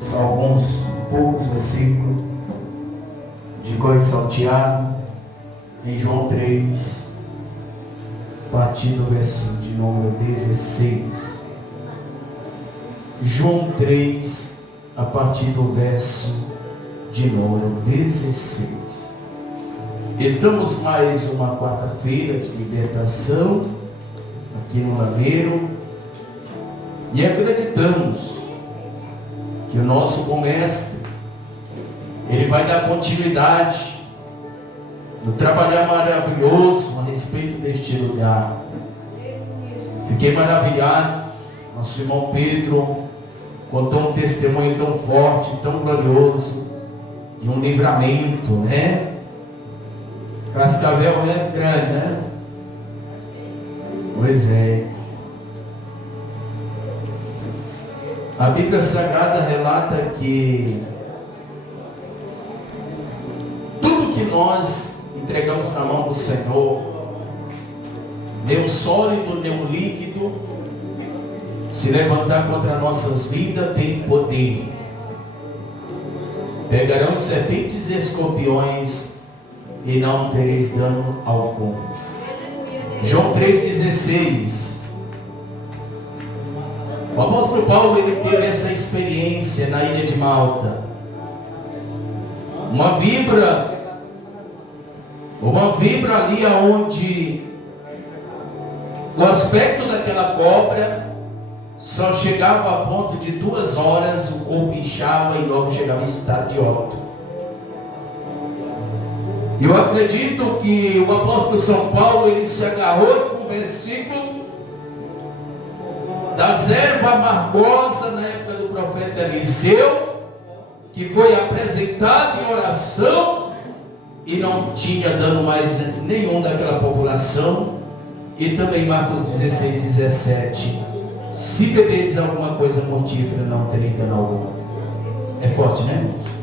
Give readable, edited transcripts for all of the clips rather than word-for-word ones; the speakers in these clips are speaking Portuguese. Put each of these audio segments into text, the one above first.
São alguns poucos versículos de cor salteado em João 3, a partir do verso de número 16. João 3, a partir do verso de número 16. Estamos mais uma quarta-feira de libertação aqui no Lameiro e acreditamos que o nosso bom mestre, ele vai dar continuidade no trabalhar maravilhoso a respeito deste lugar. Fiquei maravilhado. Nosso irmão Pedro contou um testemunho tão forte, tão glorioso, de um livramento, né? Cascavel é grande, né? Pois é. A Bíblia Sagrada relata que tudo que nós entregamos na mão do Senhor, nem o sólido, nem o líquido, se levantar contra nossas vidas, tem poder. Pegarão serpentes e escorpiões e não tereis dano algum. João 3,16. O apóstolo Paulo, ele teve essa experiência na ilha de Malta. Uma vibra ali onde o aspecto daquela cobra só chegava a ponto de 2 horas, o corpo inchava e logo chegava em estado de óbito. Eu acredito que o apóstolo São Paulo, ele se agarrou com o versículo das ervas amargosas na época do profeta Eliseu, que foi apresentado em oração e não tinha dano mais nenhum daquela população. E também Marcos 16, 17: se beberes alguma coisa mortífera, não terei dano algum. É forte, né, irmãos?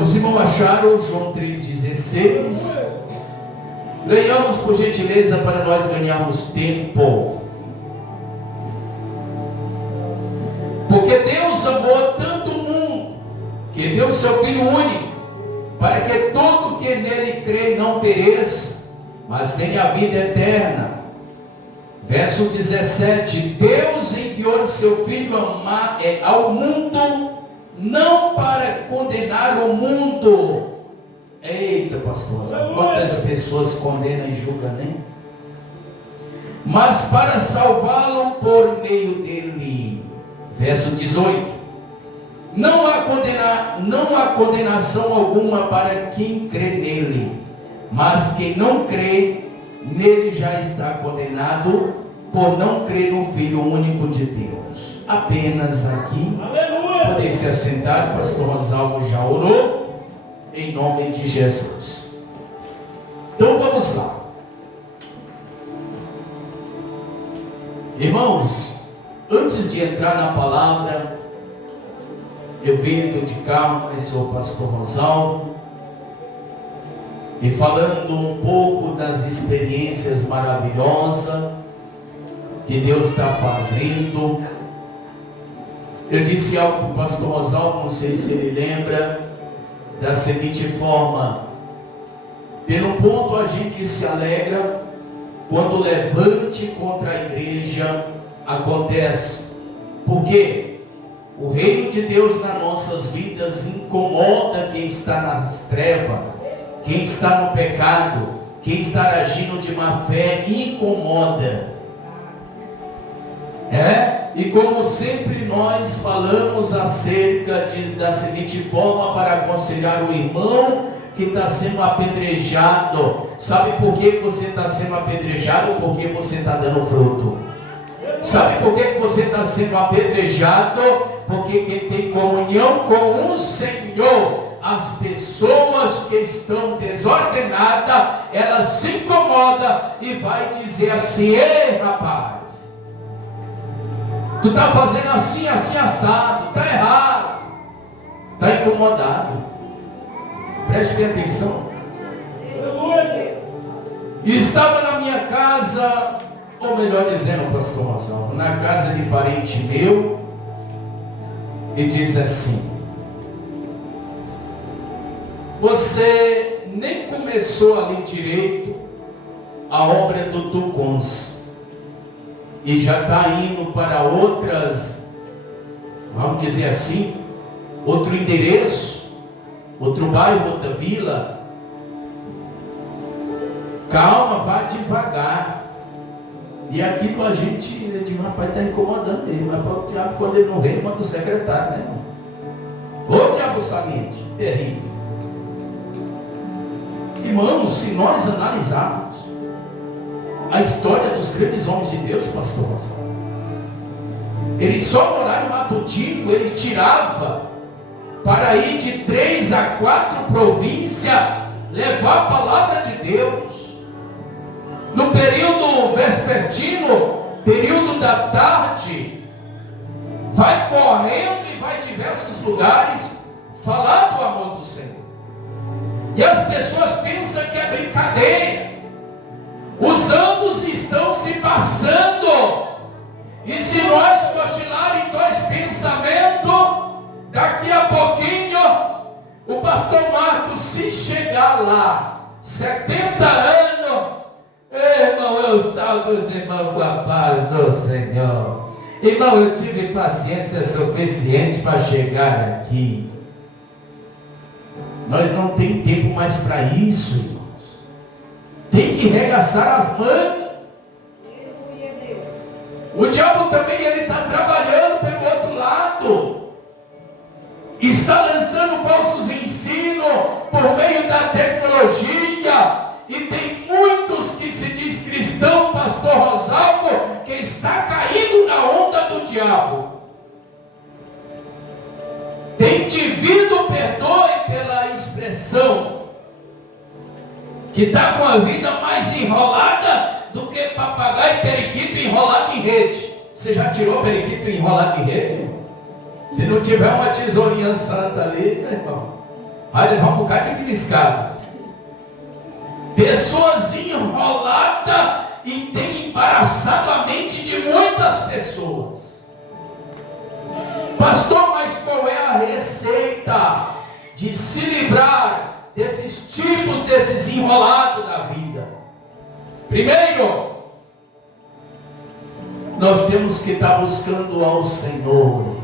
Os irmãos acharam João 3,16. Leiamos por gentileza para nós ganharmos tempo. Porque Deus amou tanto o mundo, que deu o seu Filho único, para que todo que nele crê não pereça, mas tenha a vida eterna. Verso 17: Deus enviou o seu Filho ao mundo, não para condenar o mundo. Eita, pastor, quantas pessoas condenam e julgam, né? Mas para salvá-lo por meio dele. Verso 18: não há condenação alguma para quem crê nele, mas quem não crê nele já está condenado, por não crer no Filho único de Deus. Apenas aqui. Aleluia! Podem se assentar, o pastor Rosalvo já orou, em nome de Jesus. Então vamos lá. Irmãos, antes de entrar na palavra, eu venho de carro, mas sou o pastor Rosalvo, e falando um pouco das experiências maravilhosas que Deus está fazendo. Eu disse algo para o pastor Rosalvo, não sei se ele lembra, da seguinte forma: pelo ponto a gente se alegra quando o levante contra a igreja acontece, porque o reino de Deus nas nossas vidas incomoda quem está nas trevas, quem está no pecado, quem está agindo de má fé, incomoda. E como sempre nós falamos acerca da seguinte forma, para aconselhar o irmão que está sendo apedrejado. Sabe por que você está sendo apedrejado? Porque você está dando fruto. Sabe por que você está sendo apedrejado? Porque quem tem comunhão com o Senhor, as pessoas que estão desordenadas, elas se incomodam e vai dizer assim: ei, rapaz, tu está fazendo assim, assim, assado, está errado, está incomodado. Preste bem atenção. E estava na minha casa, ou melhor dizendo, pastor Rosalvo, na casa de parente meu, e diz assim: você nem começou ali direito a obra do Tucuns e já está indo para outras, vamos dizer assim, outro endereço, outro bairro, outra vila. Calma, vá devagar. E aquilo a gente diz, rapaz, está incomodando ele. Mas o diabo, quando ele não vem, manda o secretário, né, irmão? Ô diabo saliente, terrível. Irmãos, se nós analisarmos a história dos grandes homens de Deus, pastor, ele só no horário matutino, ele tirava para ir de 3 a 4 províncias, levar a palavra de Deus. No período vespertino, período da tarde, vai correndo e vai em diversos lugares falar do amor do Senhor. E as pessoas pensam que é brincadeira. Os anos estão se passando, e se nós cochilar em 2 pensamentos, daqui a pouquinho o pastor Marcos, se chegar lá 70 anos, irmão, eu estava, irmão, com a paz do Senhor. Irmão, eu tive paciência suficiente para chegar aqui. Nós não temos tempo mais para isso, irmãos. Tem que regaçar as mangas. O diabo também, ele está trabalhando pelo outro lado. Está lançando falsos ensinos por meio da tecnologia. E tem muitos que se diz cristão, pastor Rosalvo, que está caindo na onda do diabo. Tem indivíduo, perdoe pela expressão, que está com a vida mais enrolada do que papagaio e periquito enrolado em rede. Você já tirou periquito enrolado em rede? Se não tiver uma tesourinha santa ali, meu irmão, vai levar um bocado de beliscado. Pessoas enroladas e tem embaraçado a mente de muitas pessoas. Pastor, mas qual é a receita de se livrar desses tipos, desses enrolados da vida? Primeiro, nós temos que estar buscando ao Senhor.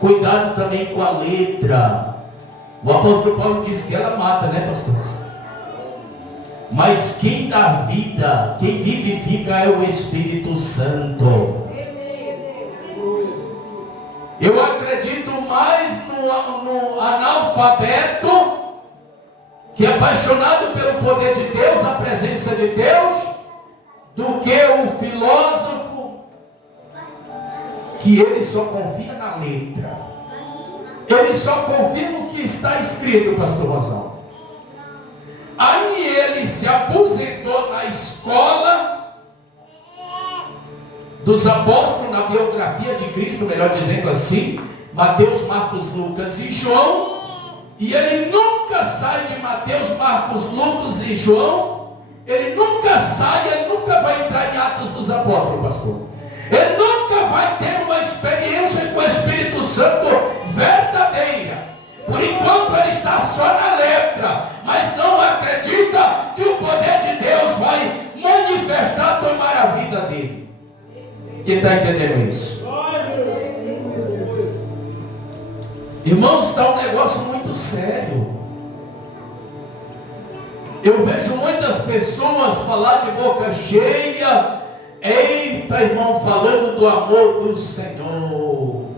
Cuidado também com a letra. O apóstolo Paulo diz que ela mata, né, pastor? Mas quem dá vida, quem vivifica é o Espírito Santo. Eu acredito mais no analfabeto, que é apaixonado pelo poder de Deus, a presença de Deus, do que o filósofo, que ele só confia na letra. Ele só confia no que está escrito, pastor Rosão. Aí ele se aposentou na escola dos apóstolos, na biografia de Cristo, melhor dizendo assim, Mateus, Marcos, Lucas e João, e ele nunca sai de Mateus, Marcos, Lucas e João. Ele nunca sai, ele nunca vai entrar em Atos dos Apóstolos, pastor. Ele nunca vai ter uma experiência com o Espírito Santo verdadeira. Por enquanto ele está só na letra, mas não acredita que o poder de Deus vai manifestar, tomar a vida dele. Quem está entendendo isso? Irmãos, está um negócio muito sério. Eu vejo muitas pessoas falar de boca cheia. Eita, irmão, falando do amor do Senhor,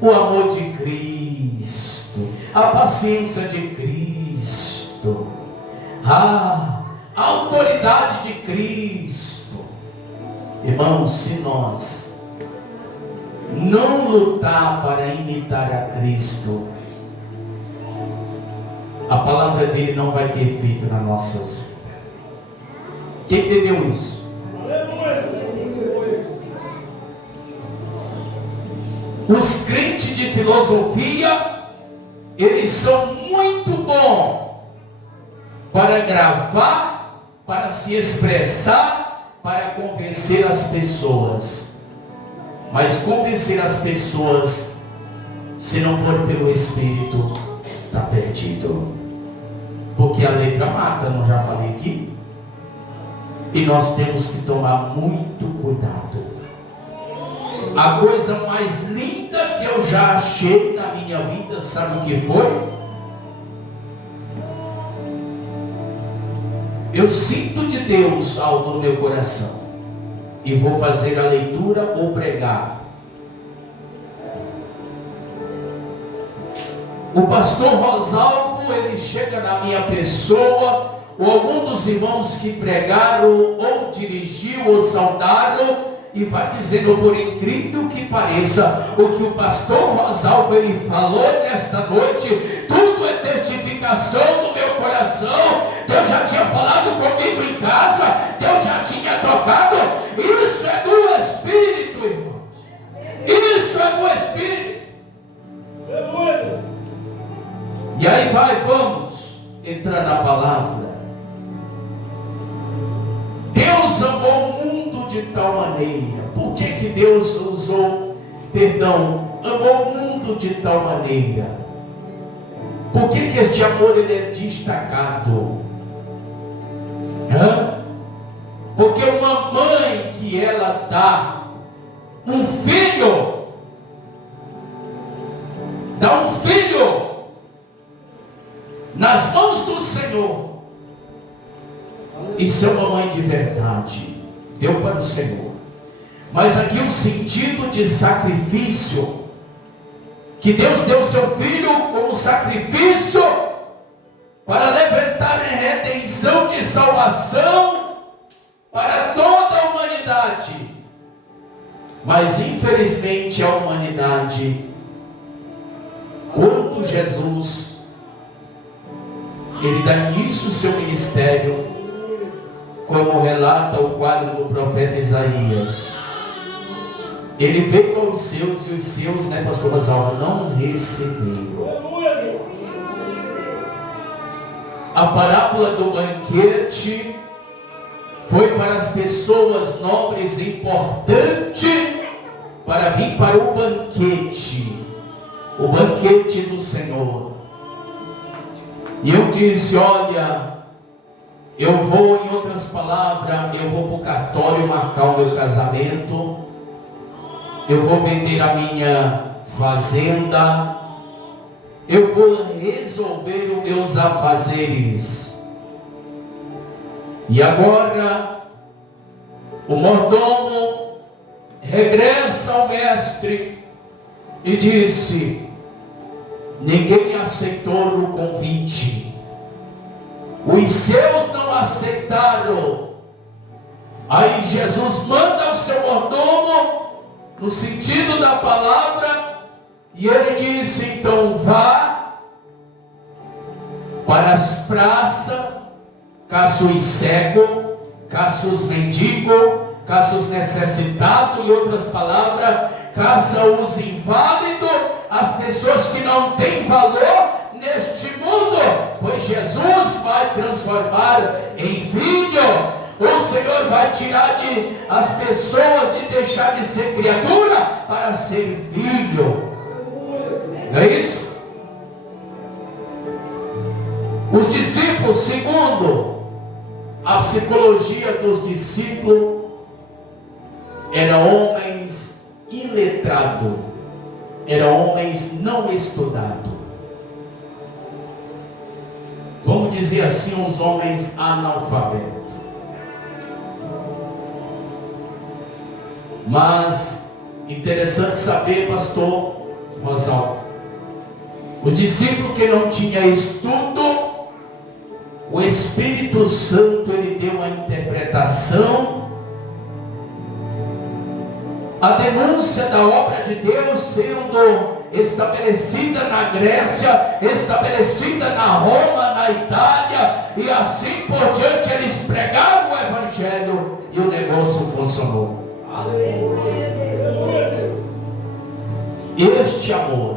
o amor de Cristo, a paciência de Cristo, a autoridade de Cristo. Irmãos, se nós não lutar para imitar a Cristo, a palavra dele não vai ter efeito nas nossas vidas. Quem entendeu isso? Os crentes de filosofia, eles são muito bons para gravar, para se expressar, para convencer as pessoas. Mas convencer as pessoas, se não for pelo Espírito, está perdido. Porque a letra mata, não já falei aqui? E nós temos que tomar muito cuidado. A coisa mais linda que eu já achei na minha vida, sabe o que foi? Eu sinto de Deus algo no meu coração e vou fazer a leitura ou pregar. O pastor Rosalvo, ele chega na minha pessoa, ou algum dos irmãos que pregaram, ou dirigiu, ou saudaram, e vai dizendo, por incrível que pareça, o que o pastor Rosalvo ele falou nesta noite, tudo é testificação do meu coração. Deus já tinha falado comigo em casa, Deus já tinha tocado. Isso é do Espírito, irmãos. Isso é do Espírito. E aí vamos entrar na palavra. Deus amou o mundo de tal maneira. Por que Deus amou o mundo de tal maneira? Por que este amor ele é destacado? Porque uma mãe que ela dá um filho, nas mãos do Senhor, isso é uma mãe de verdade, deu para o Senhor. Mas aqui o sentido de sacrifício, que Deus deu seu filho como sacrifício para levantar em redenção de salvação para toda a humanidade. Mas infelizmente a humanidade, quando Jesus ele dá início ao seu ministério, como relata o quadro do profeta Isaías, ele veio aos seus e os seus, né, pastor Rosalvo, não receberam. A parábola do banquete foi para as pessoas nobres e importantes para vir para o banquete do Senhor. E eu disse, olha, eu vou, em outras palavras, eu vou para o cartório marcar o meu casamento, eu vou vender a minha fazenda, eu vou resolver os meus afazeres. E agora, o mordomo regressa ao mestre e disse, ninguém aceitou o convite, os seus não aceitaram. Aí Jesus manda o seu mordomo, no sentido da palavra, e ele disse, então vá para as praças, caça os cegos, caça os mendigos, caça os necessitados, em outras palavras, caça os inválidos, as pessoas que não têm valor neste mundo, pois Jesus vai transformar em filho. O Senhor vai tirar as pessoas de deixar de ser criatura para ser filho. Não é isso? Os discípulos, segundo a psicologia dos discípulos, eram homens iletrados, eram homens não estudados. Vamos dizer assim, os homens analfabetos. Mas interessante saber, pastor Rosalvo, os discípulos que não tinham estudo, o Espírito Santo ele deu uma interpretação, a denúncia da obra de Deus sendo estabelecida na Grécia, estabelecida na Roma, na Itália, e assim por diante. Eles pregaram o Evangelho e o negócio funcionou. Este amor,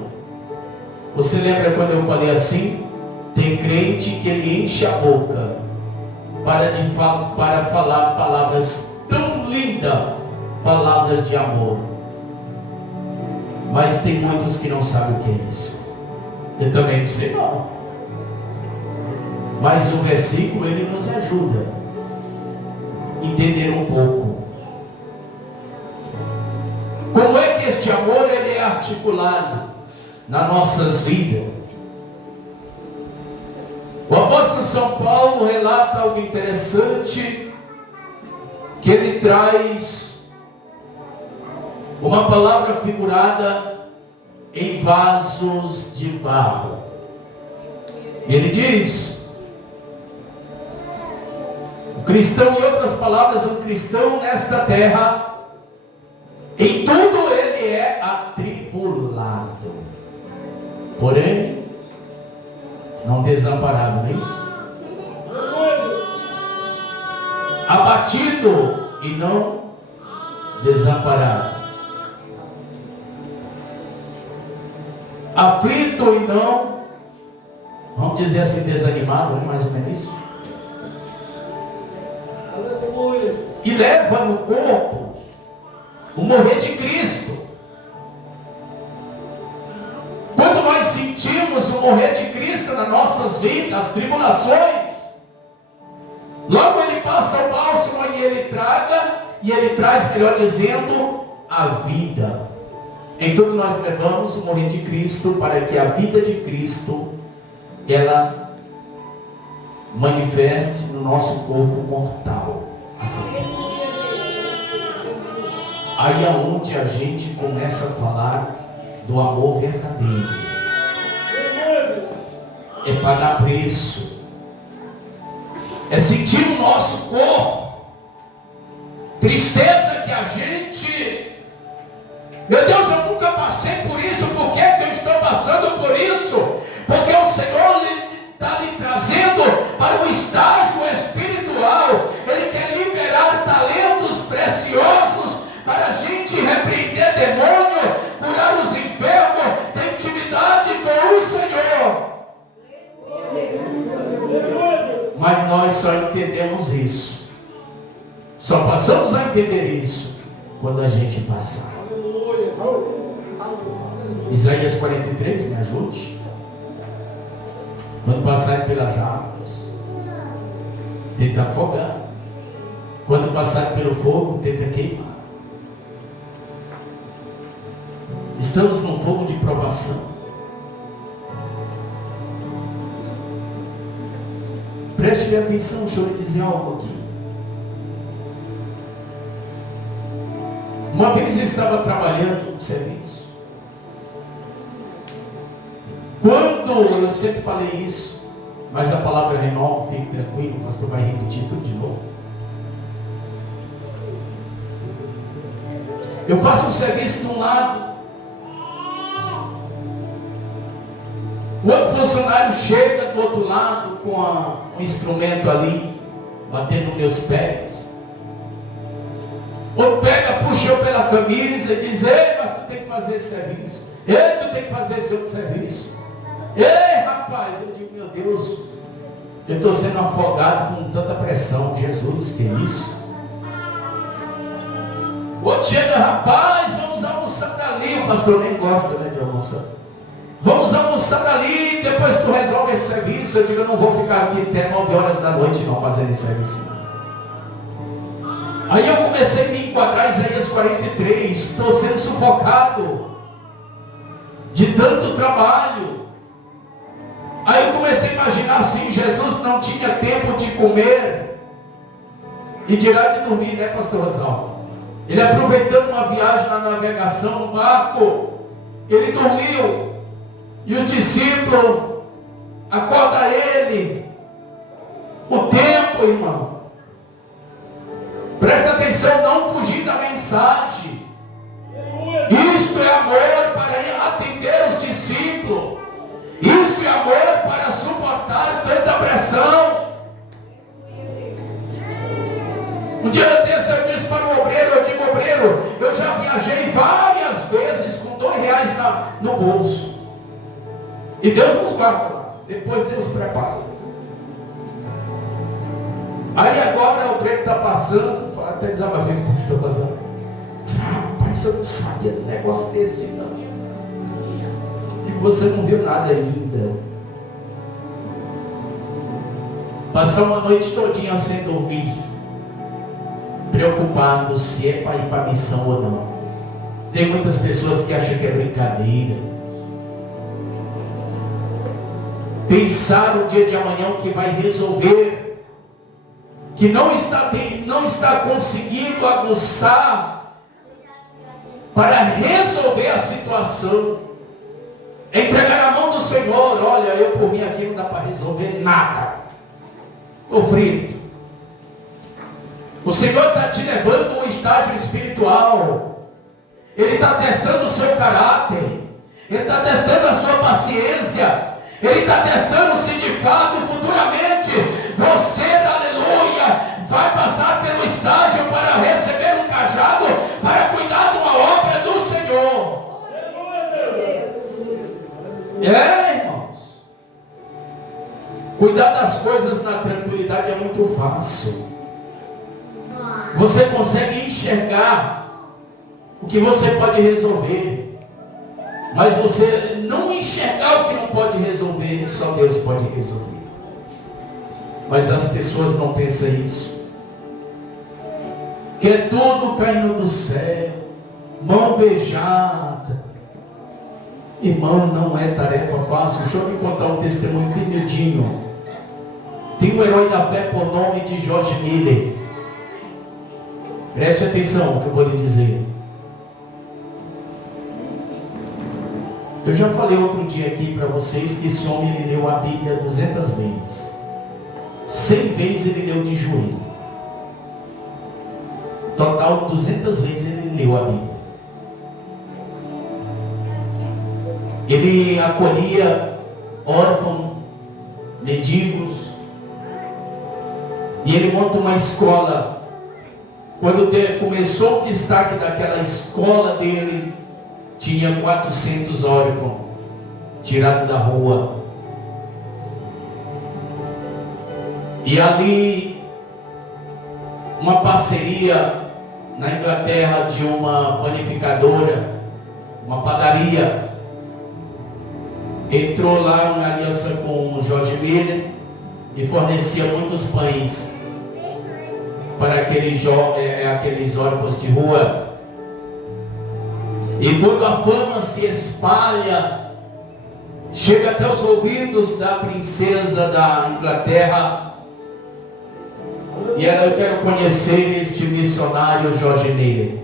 você lembra quando eu falei assim? Tem crente que ele enche a boca para falar palavras tão lindas, palavras de amor, Mas tem muitos que não sabem o que é isso. Eu também não sei não. Mas o versículo ele nos ajuda a entender um pouco. Como é que este amor ele é articulado nas nossas vidas? O apóstolo São Paulo relata algo interessante, que ele traz uma palavra figurada em vasos de barro. Ele diz: o cristão, em outras palavras, o cristão nesta terra, em tudo ele é atribulado, porém não desamparado, não é isso? Abatido e não desamparado, aflito e não, vamos dizer assim, desanimado, não é mais ou menos isso? E leva no corpo o morrer de Cristo. Quando nós sentimos o morrer de Cristo nas nossas vidas, as tribulações, logo ele passa o bálsamo e ele traga, e ele traz, melhor dizendo, a vida. Então nós levamos o morrer de Cristo para que a vida de Cristo ela manifeste no nosso corpo mortal. Aí é onde a gente começa a falar do amor verdadeiro. É pagar preço. É sentir o nosso corpo. Tristeza que a gente... Meu Deus, eu nunca passei por isso. Por que eu estou passando por isso? Porque o Senhor está lhe trazendo para um estágio espiritual. Ele quer liberar talentos preciosos para a gente repreender demônio, curar os enfermos, ter intimidade com o Senhor. Mas nós só entendemos isso, só passamos a entender isso quando a gente passar. Isaías 43, me ajude. Quando passarem pelas águas, tenta afogar. Quando passarem pelo fogo, tenta queimar. Estamos num fogo de provação. Preste atenção, deixa eu lhe dizer algo aqui. Uma vez eu estava trabalhando no serviço. Quando eu sempre falei isso, mas a palavra renova, fique tranquilo, o pastor vai repetir tudo de novo. Eu faço um serviço de um lado, o outro funcionário chega do outro lado com um instrumento ali, batendo nos meus pés. Outro pega, puxa eu pela camisa e diz: ei, mas tu tem que fazer esse serviço. Ei, tu tem que fazer esse outro serviço. Ei, rapaz, eu digo: meu Deus, eu estou sendo afogado com tanta pressão. Jesus, que é isso? O outro chega: rapaz, vamos almoçar dali. O pastor nem gosta, né, de almoçar. Vamos almoçar dali, depois tu resolve esse serviço. Eu digo: eu não vou ficar aqui até 9 horas da noite não fazendo esse serviço. Aí eu comecei a me enquadrar em Isaías 43. Estou sendo sufocado de tanto trabalho. Aí eu comecei a imaginar assim: Jesus não tinha tempo de comer e dirá de dormir, né, pastor Rosalvo? Ele aproveitando uma viagem na navegação, no barco, ele dormiu. E os discípulos acordam ele. O tempo, irmão. Presta atenção, não fugir da mensagem. Isto é amor para atender os discípulos. Isso é amor para suportar tanta pressão. Um dia desse eu disse para o obreiro, eu digo: obreiro, eu já viajei várias vezes com R$2 no bolso. E Deus nos guarda, depois Deus prepara. Aí agora o obreiro está passando, até desabafei com o pastor passando. Rapaz, eu não sabia de um negócio desse não. você não viu nada ainda. Passar uma noite todinha sem dormir, preocupado se é para ir para a missão ou não. Tem muitas pessoas que acham que é brincadeira. Pensar o dia de amanhã que vai resolver, que não está conseguindo aguçar para resolver a situação. Entregar na mão do Senhor. Olha, eu por mim aqui não dá para resolver nada. Estou frito. O Senhor está te levando a um estágio espiritual. Ele está testando o seu caráter. Ele está testando a sua paciência. Ele está testando se de fato futuramente você, aleluia, vai passar pelo estágio para receber um cajado para cuidar de uma obra do Senhor. Irmãos, cuidar das coisas na tranquilidade é muito fácil. Você consegue enxergar o que você pode resolver, mas você não enxergar o que não pode resolver, só Deus pode resolver. Mas as pessoas não pensam isso. Quer tudo caindo do céu, mão beijada. Irmão, não é tarefa fácil. Deixa eu me contar um testemunho bem miudinho. Tem um herói da fé por nome de George Miller. Preste atenção no que eu vou lhe dizer. Eu já falei outro dia aqui para vocês que esse homem ele leu a Bíblia 200 vezes. 100 vezes ele leu de joelho. Total 200 vezes ele leu a Bíblia. Ele acolhia órfãos, mendigos. E ele monta uma escola. Quando começou o destaque daquela escola dele, tinha 400 órfãos tirados da rua. E ali, uma parceria na Inglaterra de uma panificadora, uma padaria, entrou lá em aliança com o George Miller e fornecia muitos pães para aqueles órfãos de rua. E quando a fama se espalha, chega até os ouvidos da princesa da Inglaterra, e ela: eu quero conhecer este missionário George Miller.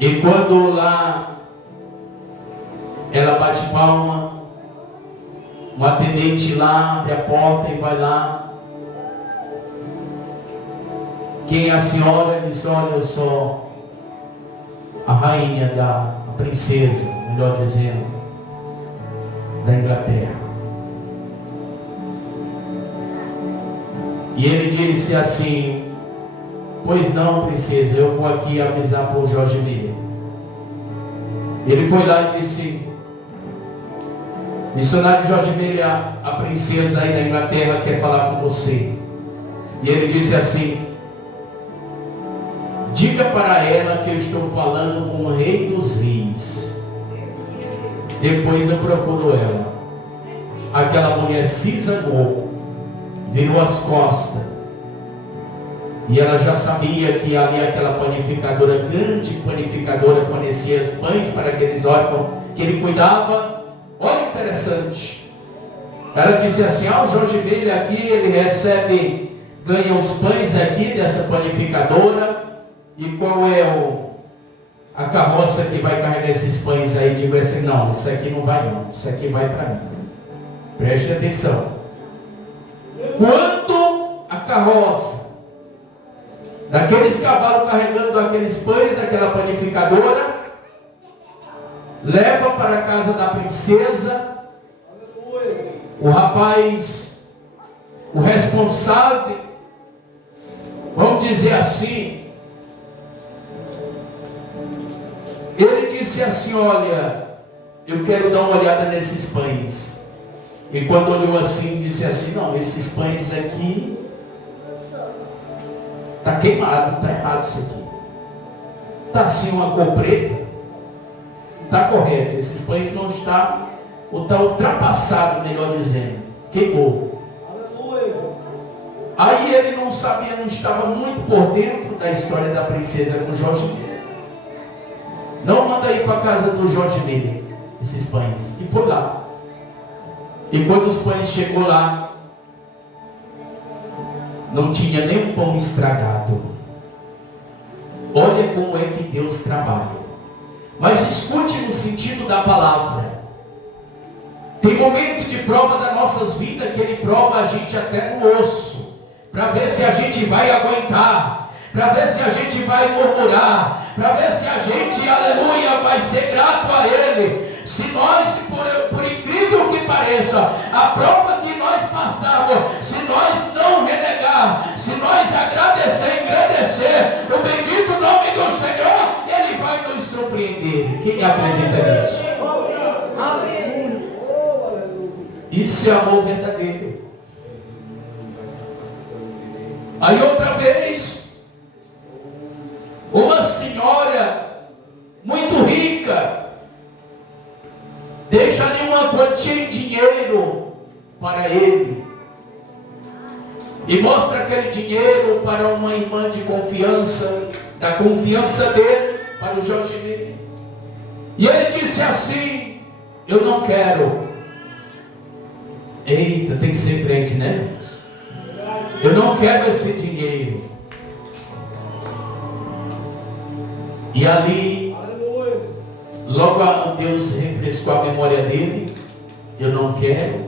E quando lá ela bate palma, um atendente lá abre a porta e vai lá. Quem é a senhora? Ele diz: olha, eu sou a rainha a princesa, melhor dizendo, da Inglaterra. E ele disse assim: pois não, princesa, eu vou aqui avisar para o George Miller. Ele foi lá e disse: missionário George Miller, a princesa aí da Inglaterra quer falar com você. E ele disse assim: diga para ela que eu estou falando com o rei dos reis. Depois eu procuro ela. Aquela mulher se zangou, virou as costas, e ela já sabia que ali aquela panificadora, grande panificadora, fornecia os pães para aqueles órfãos que ele cuidava. Olha, interessante. Ela disse assim: o George Miller aqui, ele recebe, ganha os pães aqui dessa panificadora. E qual é a carroça que vai carregar esses pães aí? Digo assim: não, isso aqui não vai não, isso aqui vai para mim. Preste atenção. Quando a carroça daqueles cavalos carregando aqueles pães daquela panificadora leva para a casa da princesa, o rapaz, o responsável, vamos dizer assim, ele disse assim: olha, eu quero dar uma olhada nesses pães. E quando olhou assim, disse assim: não, esses pães aqui está queimado, está errado isso aqui. Está assim uma cor preta, está correto, esses pães não está ultrapassado, melhor dizendo, queimou. Aí ele não sabia, não estava muito por dentro da história da princesa com Jorge Miller. Não manda ir para a casa do Jorge Miller esses pães. E foi lá. E quando os pães chegou lá, não tinha nem um pão estragado. Olha como é que Deus trabalha. Mas escute no sentido da palavra. Tem momento de prova das nossas vidas que Ele prova a gente até no osso, para ver se a gente vai aguentar, para ver se a gente vai murmurar, para ver se a gente, aleluia, vai ser grato a Ele. Se nós, por incrível que pareça, a prova que nós passamos, se nós não renegar, se nós agradecer, engrandecer o bendito nome do Senhor, Ele vai nos surpreender. Quem acredita nisso? Isso é amor verdadeiro. Aí outra vez, uma senhora muito rica deixa ali uma quantia em dinheiro para ele e mostra aquele dinheiro para uma irmã de confiança, da confiança dele, para o Jorge Miller. E ele disse assim: eu não quero. Eita, tem que ser crente, né? Eu não quero esse dinheiro. E ali, logo Deus refrescou a memória dele. Eu não quero.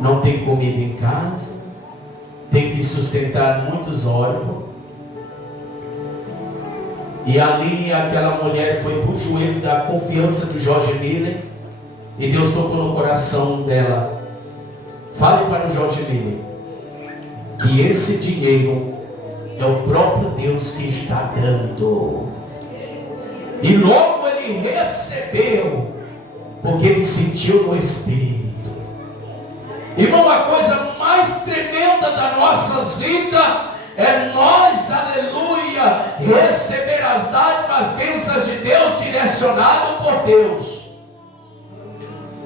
Não tem comida em casa. Tem que sustentar muitos órfãos. E ali aquela mulher foi para o joelho da confiança do Jorge Miller. E Deus tocou no coração dela: fale para o Jorge Miller que esse dinheiro é o próprio Deus que está dando. E logo ele recebeu, porque ele sentiu no Espírito. Irmão, a coisa mais tremenda das nossas vidas é nós, aleluia, receber as dádivas, as bênçãos de Deus, direcionado por Deus.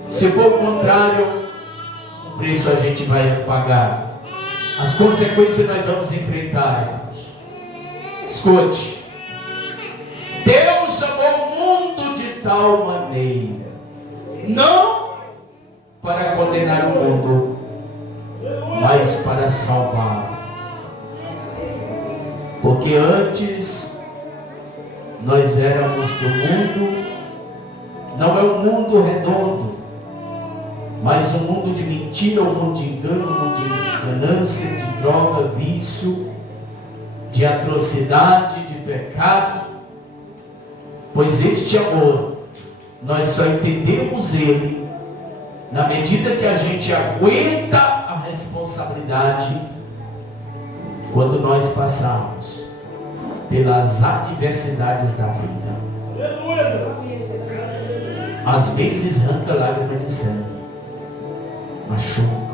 Se for o contrário, o preço a gente vai pagar. As consequências nós vamos enfrentar, irmãos. Escute. Deus amou o mundo de tal maneira, não para condenar o mundo, mas para salvar. Porque antes nós éramos do mundo. Não é um mundo redondo, mas um mundo de mentira, um mundo de engano, um mundo de ganância, de droga, vício, de atrocidade, de pecado. Pois este amor, nós só entendemos ele na medida que a gente aguenta a responsabilidade, quando nós passarmos pelas adversidades da vida. Às vezes arranca lágrima de sangue, machuca.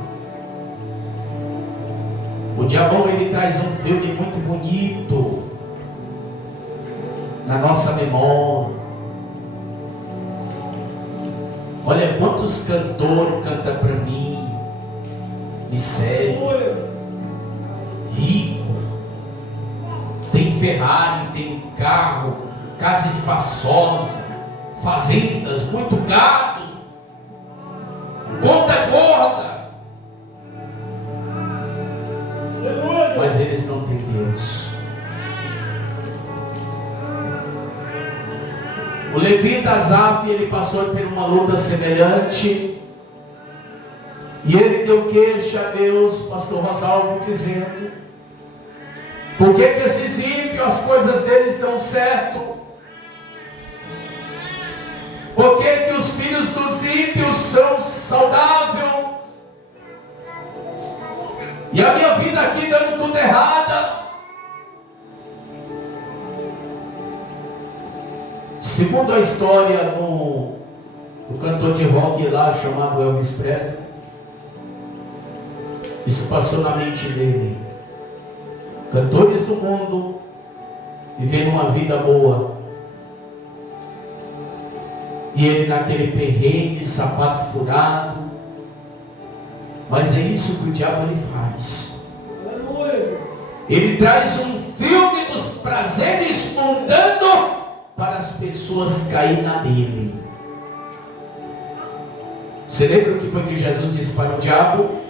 O diabo, ele traz um filme muito bonito na nossa memória. Olha quantos cantores cantam para mim, me servem, rico, tem Ferrari, tem carro, casa espaçosa, fazendas, muito gado, conta gorda, mas eles não têm Deus. O levita Asaf, ele passou por uma luta semelhante, e ele deu queixa a Deus, pastor Rosalvo, dizendo: por que que esses ímpios, as coisas deles dão certo? Por que que os filhos dos ímpios são saudáveis? E a minha vida aqui dando tudo errada? Segundo a história do cantor de rock lá chamado Elvis Presley, isso passou na mente dele. Cantores do mundo vivendo uma vida boa, E ele naquele perrengue, sapato furado. Mas é isso que o diabo ele faz. Ele traz um filme dos prazeres mundanos para as pessoas caírem na dele. Você lembra o que foi que Jesus disse para o diabo?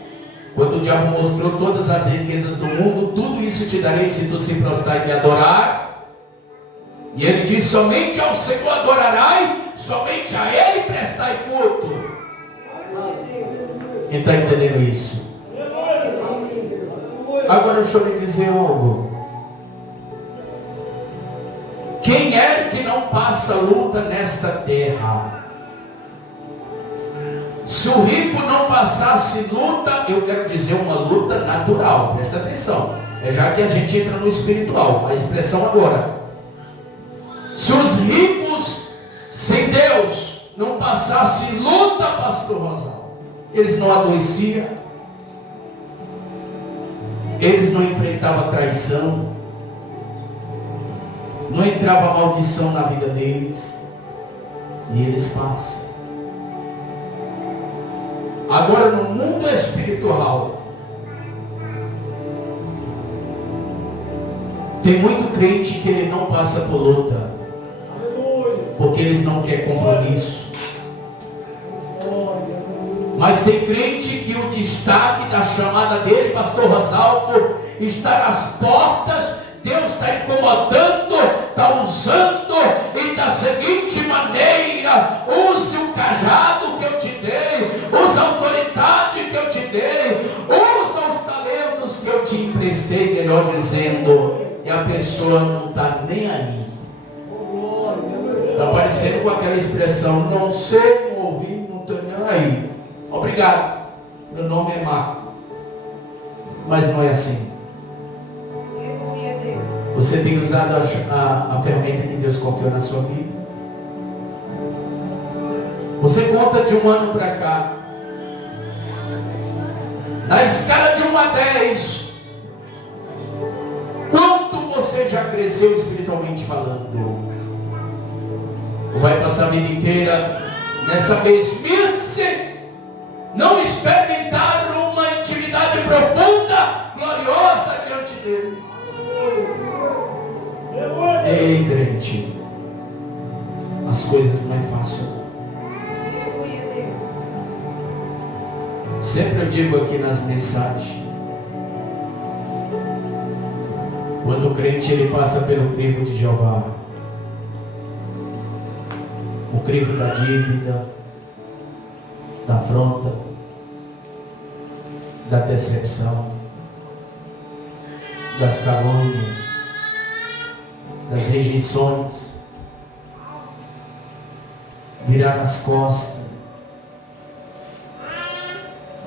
Quando o diabo mostrou todas as riquezas do mundo, tudo isso te darei se tu se prostrar e me adorar. E ele diz: somente ao Senhor adorarai, somente a Ele prestai culto. Quem está entendendo isso? Agora deixa eu lhe dizer algo. Quem é que não passa luta nesta terra? Se o rico não passasse luta, eu quero dizer uma luta natural, presta atenção, é já que a gente entra no espiritual, a expressão agora. Se os ricos sem Deus não passassem luta, pastor Rosal, eles não adoeciam, eles não enfrentavam traição, não entrava maldição na vida deles, e eles passam. Agora no mundo espiritual, tem muito crente que ele não passa por luta, porque eles não querem compromisso. Mas tem crente que o destaque da chamada dele, pastor Rosalvo, está nas portas. Deus está incomodando, está usando, e da seguinte maneira: use o cajado que eu te dei, use a autoridade que eu te dei, usa os talentos que eu te emprestei, melhor dizendo, e a pessoa não está nem aí. Está parecendo com aquela expressão: não sei, não ouvi, não estou nem aí. Obrigado, meu nome é Marco. Mas não é assim. Você tem usado a ferramenta que Deus confiou na sua vida? Você conta de um ano para cá, na escala de 1 a 10, quanto você já cresceu espiritualmente falando? Ou vai passar a vida inteira nessa mesmice, não experimentar uma intimidade profunda, gloriosa diante dele? Ei, crente, as coisas não é fácil. Sempre eu digo aqui nas mensagens, quando o crente ele passa pelo crivo de Jeová, o crivo da dívida, da afronta, da decepção, das calúnias, das rejeições, virar as costas.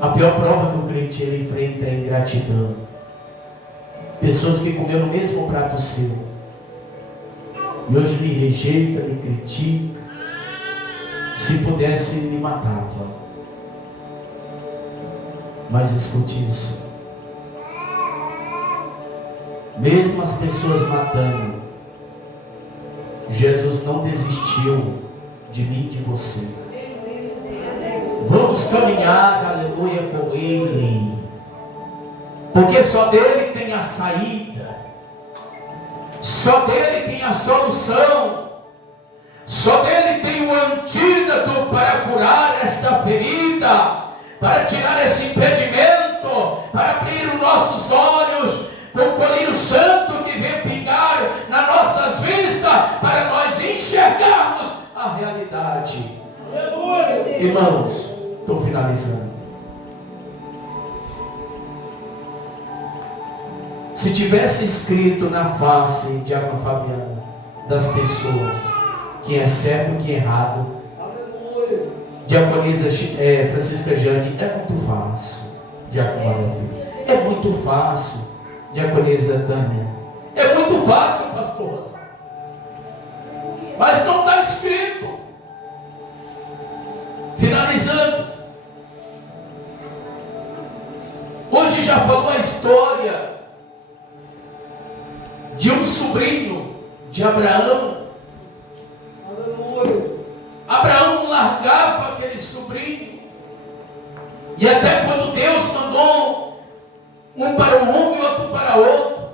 A pior prova que o crente ele enfrenta é a ingratidão. Pessoas que comeram o mesmo prato seu e hoje me rejeita, me critica. Se pudesse, me matava. Mas escute isso: mesmo as pessoas matando, Jesus não desistiu de mim e de você. Vamos caminhar, aleluia, com Ele, porque só dele tem a saída, só dele tem a solução, só dele tem o antídoto para curar esta ferida, para tirar esse impedimento, para abrir os nossos olhos com o colírio santo que vem pingar nas nossas vistas, para nós enxergarmos a realidade. Irmãos, estou finalizando. Se tivesse escrito na face, Diácono Fabiano, das pessoas, quem é certo e quem é errado, Diaconisa Francisca Jane, é muito fácil. Diácono Adolfo, é muito fácil. Diaconisa Tânia, é muito fácil, pastor Rosa, mas não está escrito. Finalizando, hoje já falou a história de um sobrinho de Abraão. Abraão sobrinho. E até quando Deus mandou um para um e outro para outro,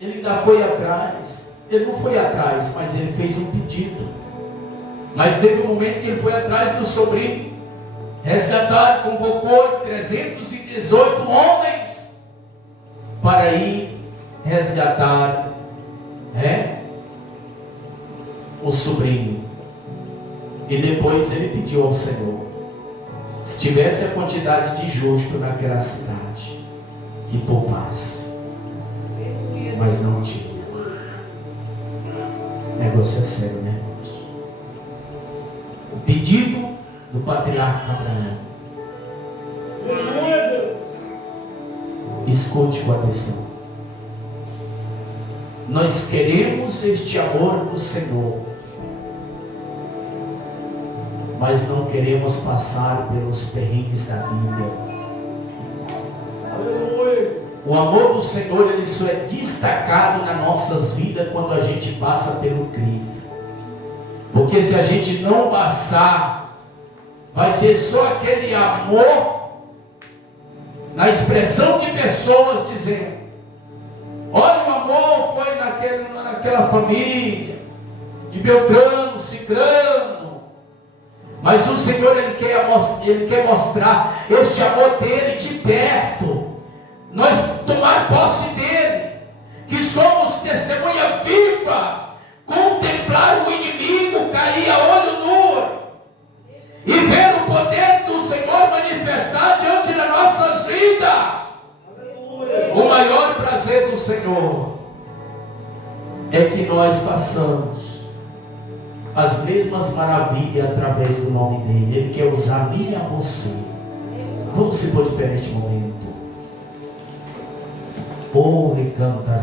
ele ainda foi atrás. Ele não foi atrás, mas ele fez um pedido. Mas teve um momento que ele foi atrás do sobrinho. Resgatar, convocou 318 homens para ir resgatar o sobrinho. E depois ele pediu ao Senhor, se tivesse a quantidade de justo naquela cidade, que poupasse. Mas não tinha. O negócio é sério, né, irmãos? O pedido do patriarca Abraão. Escute com atenção. Nós queremos este amor do Senhor, mas não queremos passar pelos perrengues da vida. O amor do Senhor, ele só é destacado nas nossas vidas quando a gente passa pelo crivo. Porque se a gente não passar, vai ser só aquele amor na expressão de pessoas dizendo: olha, o amor foi naquela família de Beltrano, Cicrano. Mas o Senhor, ele quer mostrar este amor dele de perto. Nós tomar posse dele, que somos testemunha viva, contemplar o inimigo cair a olho nu e ver o poder do Senhor manifestar diante das nossas vidas. O maior prazer do Senhor é que nós passamos as mesmas maravilhas através do nome dele. Ele quer usar a mim e a você. Vamos se pôr de pé neste momento. Oh, me canta.